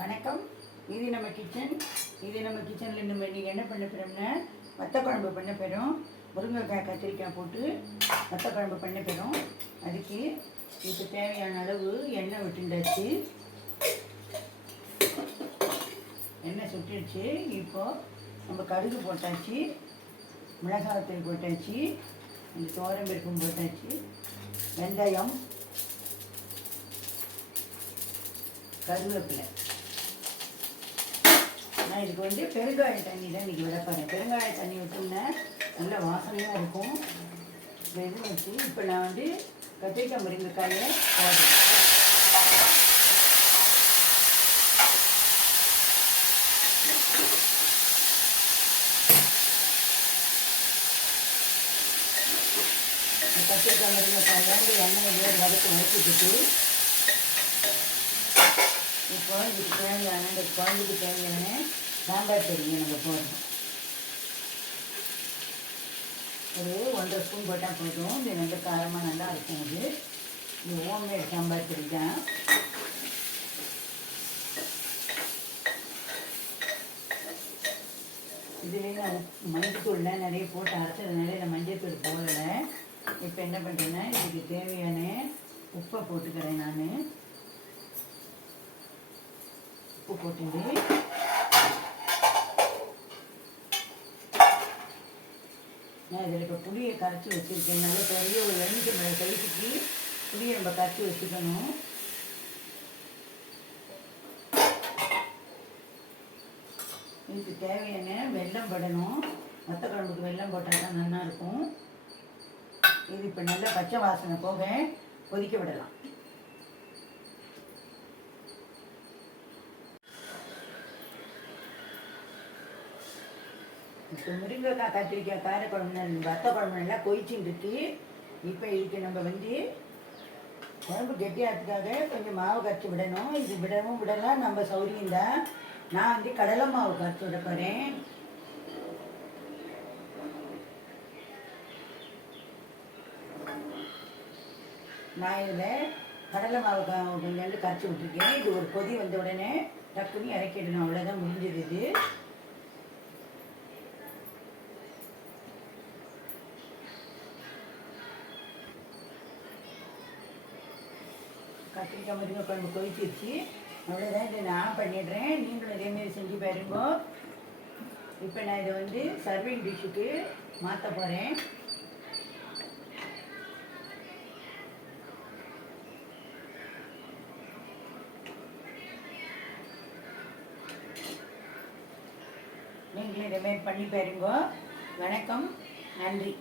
வணக்கம். இது நம்ம கிச்சனில் நம்ம இன்றைக்கி என்ன பண்ண போகிறோம்னா வத்த குழம்பு பண்ண போகிறோம். முருங்கைக்காய் கத்திரிக்காய் போட்டு வத்த குழம்பு பண்ண போகிறோம். அதுக்கு இப்போ தேவையான அளவு எண்ணெய் விட்டுண்டாச்சு. எண்ணெய் சுட்டுடுச்சு. இப்போது நம்ம கடுகு போட்டாச்சு, மிளகாத்தூள் போட்டாச்சு, இந்த துவரம்பருப்பும் போட்டாச்சு, வெந்தயம், கருவேப்பிலை. நான் இதுக்கு பெருங்காய தண்ணி தான் இன்றைக்கி விட போகிறேன். பெருங்காய தண்ணி விட்டோம்னா நல்ல வாசனையாக இருக்கும். இது வச்சு இப்போ நான் கத்திரிக்காய் முருங்கைக்காயை போடுறேன். கத்திரிக்காய் முருங்கைக்காயை எண்ணெயிலே வதக்கிட்டு இப்போ இதுக்கு தேவையான இந்த குழம்புக்கு தேவையான சாம்பார் பொடியை நம்ம போடுறோம். ஒரு 1.5 ஸ்பூன் போட்டால் போதும். இது காரமாக நல்லா இருக்கும். இது ஹோம்மேட் சாம்பார் பொடி தான். இதுலேயும் மஞ்சத்தூள்லாம் நிறைய போட்டு அரைச்சதுனால இந்த மஞ்சத்தூள் போடலை. இப்போ என்ன பண்ணுறேன்னா இதுக்கு தேவையான உப்பை போட்டுக்கிறேன். உப்பு போட்டுண்டு நான் இதில் இப்போ புளியை கரைச்சி வச்சுருக்கேன். நல்ல பெரிய ஒரு 2 சைஸுக்கு புளியை நம்ம கரைச்சி வச்சுக்கணும். இதுக்கு தேவையான வெல்லம் படணும். வத்த குழம்புக்கு வெல்லம் போட்டால் தான் நல்லாயிருக்கும். இது இப்போ நல்லா பச்சை வாசனை போக கொதிக்க விடலாம். இப்போ முருங்கைக்காய் கத்திரிக்காய் காரக்குழம்பு வத்த குழம்பு நல்லா கொதிச்சுருக்கு. இப்போ இதுக்கு நம்ம குழம்பு கெட்டியாகிறதுக்காக கொஞ்சம் மாவு கரைச்சி விடணும். இது விடவும் விடலாம், நம்ம சௌரியம் தான். நான் கடலை மாவு கரைச்சி விட போகிறேன். நான் இதில் கடலை மாவு கொஞ்சம் கரைச்சி விட்டுருக்கேன். இது ஒரு கொதி வந்த உடனே டக்குன்னு இறக்கிடணும். அவ்வளோதான், முடிஞ்சது. இது கத்திரிக்காய் முருங்கை குழம்பு கொதிச்சிருச்சு. அவ்வளோதான். இதை நான் பண்ணிடுறேன். நீங்களும் இதேமாரி செஞ்சு பாருங்க. இப்போ நான் இதை சர்விங் டிஷ்ஷுக்கு மாற்ற போகிறேன். நீங்களும் இதேமாரி பண்ணி பாருங்க. வணக்கம், நன்றி.